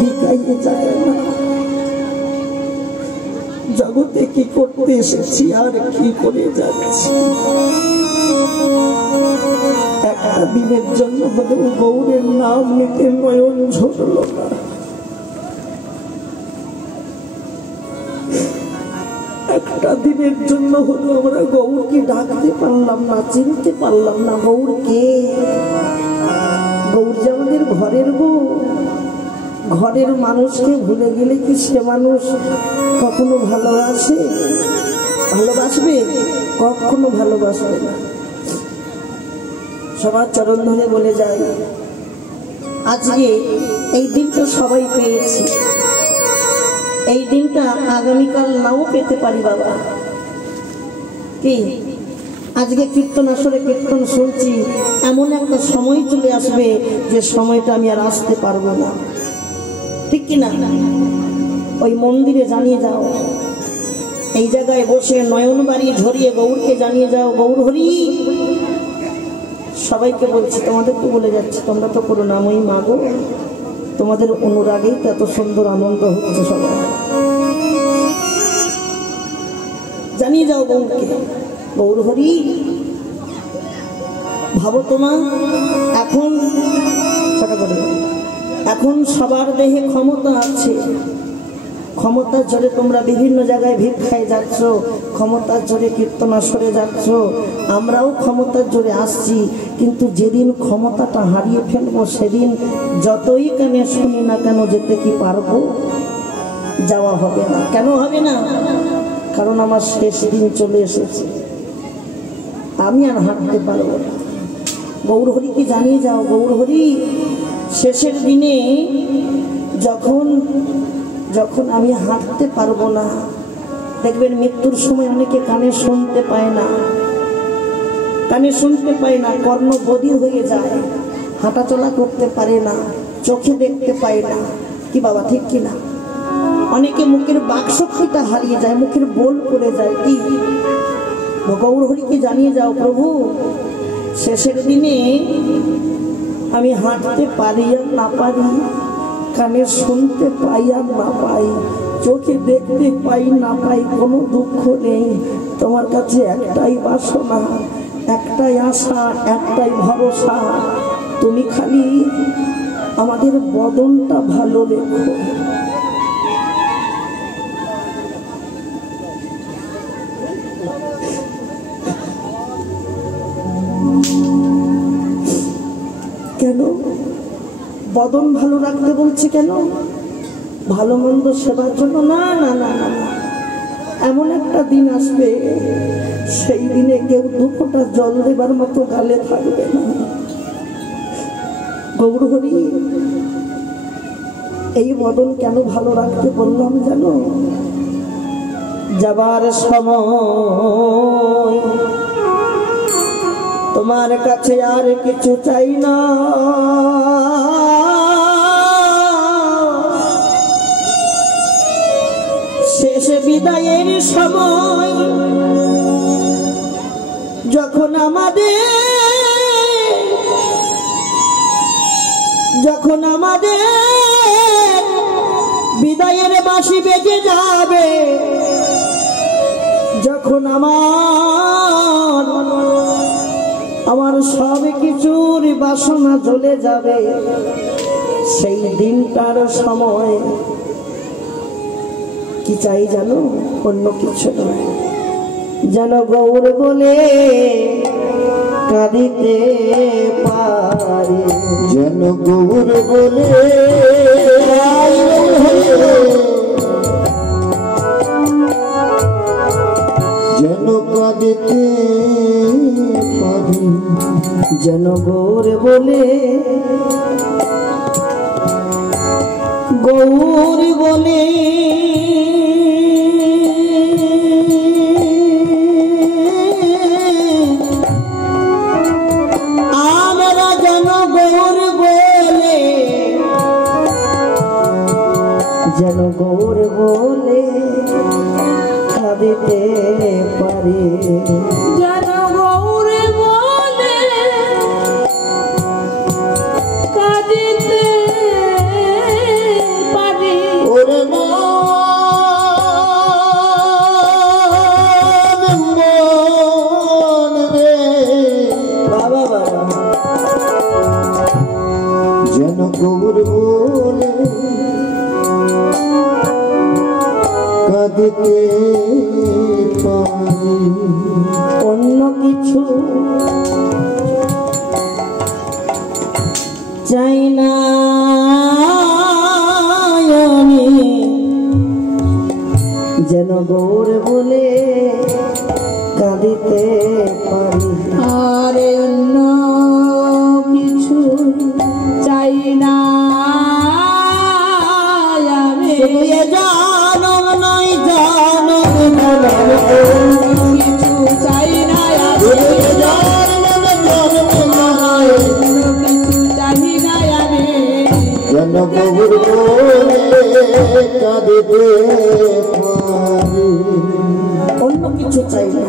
বিকাইয়ে যায় না। জগতে কি করতে এসেছি আর কি করে যাচ্ছি। একটা দিনের জন্য হলেও গৌরের নাম নিতে নয়ন ঝরল না। একটা দিনের জন্য হলো আমরা গৌরকে ডাকতে পারলাম না, চিনতে পারলাম না গৌর কে। গৌর যে আমাদের ঘরের বউ। ঘরের মানুষকে ভুলে গেলে কি সে মানুষ কখনো ভালোবাসে? ভালোবাসবে? কখনো ভালোবাসবে না। সবার চরণ ধরে বলে যায়, আজকে এই দিনটা সবাই পেয়েছে, এই দিনটা আগামীকাল নাও পেতে পারি বাবা। কি আজকে কীর্তন আসরে কীর্তন শুনছি, এমন একটা সময় চলে আসবে যে সময়টা আমি আর আসতে পারবো না, ঠিক কিনা? ওই মন্দিরে জানিয়ে যাও, এই জায়গায় বসে নয়ন বাড়ি ঝরিয়ে গৌরকে জানিয়ে যাও, গৌর হরি। সবাইকে বলছি, তোমাদেরকে বলে যাচ্ছি, তোমরা তো করুণাময়ী মা গো, তোমাদের অনুরাগেই তো এত সুন্দর আনন্দ হচ্ছে। সবাই জানিয়ে যাও গৌরকে, গৌর হরি। ভাবো তোমা, এখন ছোটা করে, এখন সবার দেহে ক্ষমতা আছে, ক্ষমতার জোরে তোমরা বিভিন্ন জায়গায় ভিক্ষায় যাচ্ছ, ক্ষমতার জোরে কীর্তন আসরে যাচ্ছ, আমরাও ক্ষমতার জোরে আসছি। কিন্তু যেদিন ক্ষমতাটা হারিয়ে ফেলবো সেদিন যতই কানে শুনি না কেন যেতে কি পারবো? যাওয়া হবে না। কেন হবে না? কারণ আমার শেষ দিন চলে এসেছে, আমি আর হাঁটতে পারবো না। গৌর হরিকে জানিয়ে যাও, গৌর হরি। শেষের দিনে যখন যখন আমি হাঁটতে পারবো না, দেখবেন মৃত্যুর সময় অনেকে কানে শুনতে পায় না, কানে শুনতে পায় না, কর্ণ বধির হয়ে যায়, হাঁটাচলা করতে পারে না, চোখে দেখতে পায় না। কি বাবা, ঠিক কিনা? অনেকে মুখের বাকশক্তিটা হারিয়ে যায়, মুখের বোল পড়ে যায়। কি গৌর হরিকে জানিয়ে যাও, প্রভু শেষের দিনে আমি হাঁটতে পারি আর না পারি, কানে শুনতে পাই আর না পাই, চোখে দেখতে পাই না পাই, কোনো দুঃখ নেই। তোমার কাছে একটাই বাসনা, একটাই আশা, একটাই ভরসা, তুমি খালি আমাদের বদনটা ভালো রেখো। কেন বদন ভালো রাখতে বলছে? কেন? ভালো মন্দ সেবার জন্য? না না না না, এমন একটা দিন আসবে সেই দিনে কেউ দুঃখটা জল দেবার মতো গালে থাকবে না। গৌর হরি, এই বদন কেন ভালো রাখতে বললাম জানো? যাবার সময় তোমার কাছে আর কিছু চাই না, শেষ বিদায়ের সময় যখন আমাদের বিদায়ের বাঁশি বেজে যাবে, যখন আমার সব কিছুর বাসনা জ্বলে যাবে, সেই দিনটার সময় কি চাই জানো? অন্য কিছু নয়, যেন গৌর বলে কাঁদিতে পারে, যেন গৌর বলে যেন কাঁদিতে পারি, যেন গৌর বলে, গৌর বলে আমরা যেন গৌর বলে, যেন গৌর বলে কাঁদিতে পারি, যেন গৌর বলে কাঁদিতে কাঁদিতে পারি। অন্য কিছু চাই না আমি, যেন গৌর বলে কাঁদিতে পারি। আরে অন্য কিছু চাই না আমি, শুধু এ জানম নয় জানম মরণ, কিছু চাই না শুধু আমি, এ জন্ম জন্ম নয়, অন্য কিছু চাই না আমি, যেন গৌর বলে কাঁদিতে পারি। অন্য কিছু চাই না।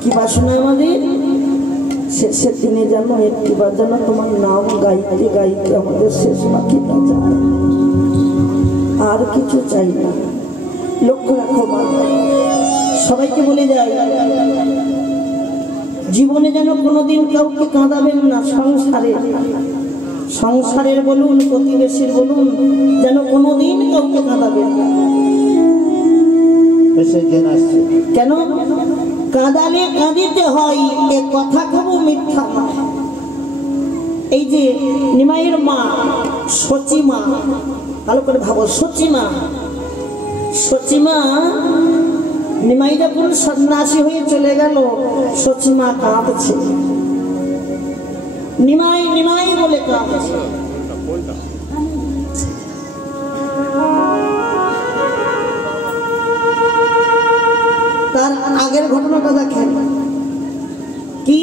কি বাসনা আমাদের? শেষের দিনে যেন একটিবার যেন তোমার নাম গাইতে গাইতে আমাদের শেষ পাখিটা যায়, আর কিছু চাই না। লক্ষ্য রাখো মা, সবাইকে বলে যায় জীবনে যেন কোনোদিন কাউকে কাঁদাবেন না। সংসারের বলুন, প্রতিবেশীর বলুন, যেন কোনোদিন কাউকে কাঁদাবেন না। কেন? কাঁদালে কাঁদিতে হয়, এ কথা খাবো মিথ্যা না। এই যে নিমাইয়ের মা সচিমা, ভালো করে ভাবো, সচিমা নিমাই যখন সন্ন্যাসী হয়ে চলে গেল, সচিমা কাঁদছে, নিমাই নিমাই বলে কাঁদছে। তার আগের ঘটনাটা দেখেন কি?